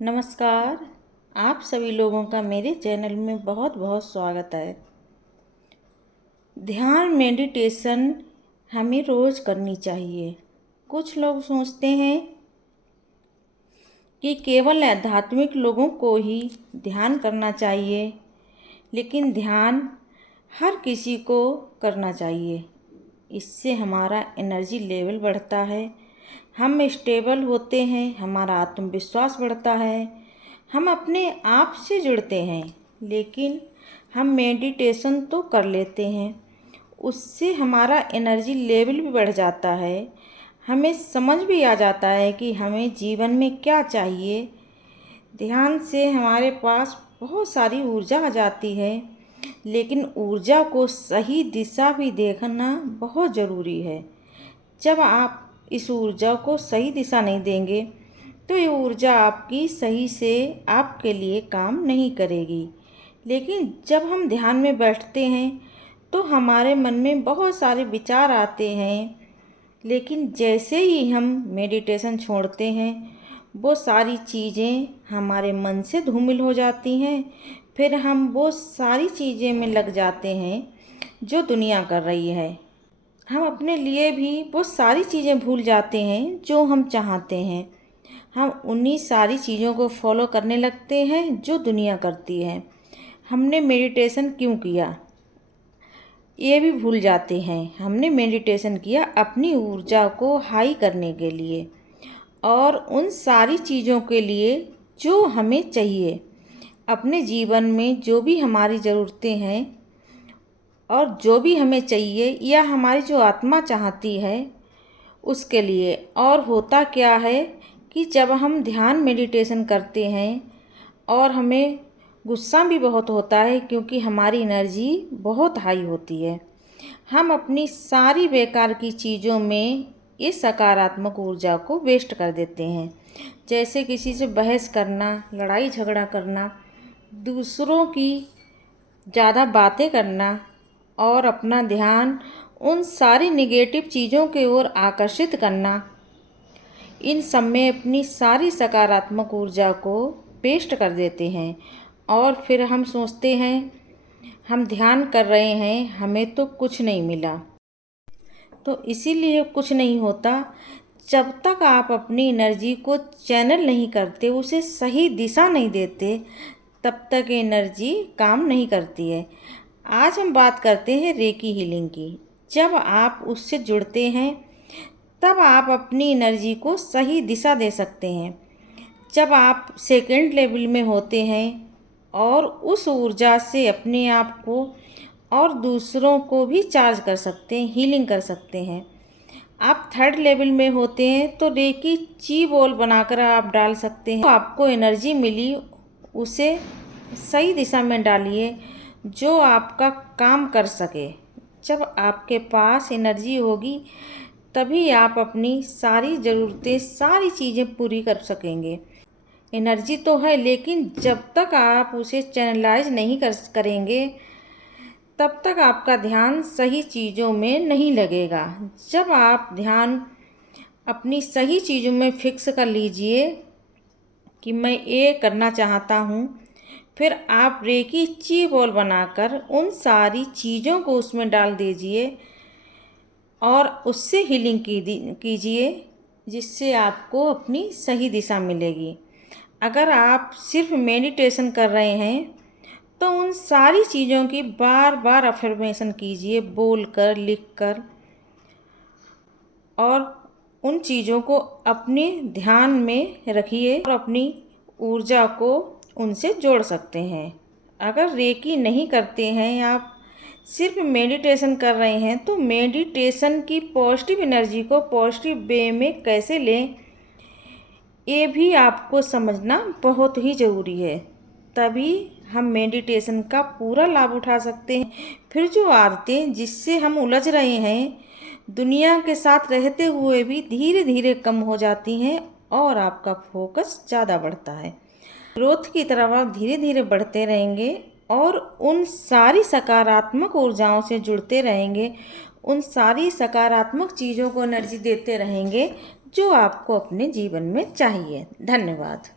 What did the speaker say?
नमस्कार। आप सभी लोगों का मेरे चैनल में बहुत बहुत स्वागत है। ध्यान मेडिटेशन हमें रोज़ करनी चाहिए। कुछ लोग सोचते हैं कि केवल आध्यात्मिक लोगों को ही ध्यान करना चाहिए, लेकिन ध्यान हर किसी को करना चाहिए। इससे हमारा एनर्जी लेवल बढ़ता है, हम स्टेबल होते हैं, हमारा आत्मविश्वास बढ़ता है, हम अपने आप से जुड़ते हैं। लेकिन हम मेडिटेशन तो कर लेते हैं, उससे हमारा एनर्जी लेवल भी बढ़ जाता है, हमें समझ भी आ जाता है कि हमें जीवन में क्या चाहिए। ध्यान से हमारे पास बहुत सारी ऊर्जा आ जाती है, लेकिन ऊर्जा को सही दिशा भी देखना बहुत ज़रूरी है। जब आप इस ऊर्जा को सही दिशा नहीं देंगे तो ये ऊर्जा आपकी सही से आपके लिए काम नहीं करेगी। लेकिन जब हम ध्यान में बैठते हैं तो हमारे मन में बहुत सारे विचार आते हैं, लेकिन जैसे ही हम मेडिटेशन छोड़ते हैं वो सारी चीज़ें हमारे मन से धूमिल हो जाती हैं। फिर हम वो सारी चीज़ें में लग जाते हैं जो दुनिया कर रही है। हम अपने लिए भी वो सारी चीज़ें भूल जाते हैं जो हम चाहते हैं। हम उन्हीं सारी चीज़ों को फॉलो करने लगते हैं जो दुनिया करती है। हमने मेडिटेशन क्यों किया ये भी भूल जाते हैं। हमने मेडिटेशन किया अपनी ऊर्जा को हाई करने के लिए और उन सारी चीज़ों के लिए जो हमें चाहिए। अपने जीवन में जो भी हमारी ज़रूरतें हैं और जो भी हमें चाहिए या हमारी जो आत्मा चाहती है उसके लिए। और होता क्या है कि जब हम ध्यान मेडिटेशन करते हैं और हमें गुस्सा भी बहुत होता है, क्योंकि हमारी एनर्जी बहुत हाई होती है। हम अपनी सारी बेकार की चीज़ों में इस सकारात्मक ऊर्जा को वेस्ट कर देते हैं, जैसे किसी से बहस करना, लड़ाई झगड़ा करना, दूसरों की ज़्यादा बातें करना और अपना ध्यान उन सारी निगेटिव चीज़ों की ओर आकर्षित करना। इन सब में अपनी सारी सकारात्मक ऊर्जा को वेस्ट कर देते हैं और फिर हम सोचते हैं हम ध्यान कर रहे हैं, हमें तो कुछ नहीं मिला। तो इसीलिए कुछ नहीं होता। जब तक आप अपनी एनर्जी को चैनल नहीं करते, उसे सही दिशा नहीं देते, तब तक एनर्जी काम नहीं करती है। आज हम बात करते हैं रेकी हीलिंग की। जब आप उससे जुड़ते हैं तब आप अपनी एनर्जी को सही दिशा दे सकते हैं। जब आप सेकंड लेवल में होते हैं और उस ऊर्जा से अपने आप को और दूसरों को भी चार्ज कर सकते हैं, हीलिंग कर सकते हैं। आप थर्ड लेवल में होते हैं तो रेकी ची बॉल बनाकर आप डाल सकते हैं। तो आपको एनर्जी मिली, उसे सही दिशा में डालिए जो आपका काम कर सके। जब आपके पास एनर्जी होगी तभी आप अपनी सारी ज़रूरतें, सारी चीज़ें पूरी कर सकेंगे। एनर्जी तो है, लेकिन जब तक आप उसे चैनलाइज नहीं करेंगे तब तक आपका ध्यान सही चीज़ों में नहीं लगेगा। जब आप ध्यान अपनी सही चीज़ों में फिक्स कर लीजिए कि मैं ये करना चाहता हूँ, फिर आप रेकी ची बॉल बनाकर उन सारी चीज़ों को उसमें डाल दीजिए और उससे हीलिंग कीजिए, जिससे आपको अपनी सही दिशा मिलेगी। अगर आप सिर्फ मेडिटेशन कर रहे हैं तो उन सारी चीज़ों की बार बार अफर्मेशन कीजिए, बोलकर, लिखकर, और उन चीज़ों को अपने ध्यान में रखिए और अपनी ऊर्जा को उनसे जोड़ सकते हैं। अगर रेकी नहीं करते हैं, आप सिर्फ मेडिटेशन कर रहे हैं, तो मेडिटेशन की पॉजिटिव एनर्जी को पॉजिटिव वे में कैसे लें ये भी आपको समझना बहुत ही ज़रूरी है। तभी हम मेडिटेशन का पूरा लाभ उठा सकते हैं। फिर जो आदतें जिससे हम उलझ रहे हैं, दुनिया के साथ रहते हुए भी धीरे धीरे कम हो जाती हैं और आपका फोकस ज़्यादा बढ़ता है। ग्रोथ की तरफ आप धीरे धीरे बढ़ते रहेंगे और उन सारी सकारात्मक ऊर्जाओं से जुड़ते रहेंगे, उन सारी सकारात्मक चीज़ों को एनर्जी देते रहेंगे जो आपको अपने जीवन में चाहिए। धन्यवाद।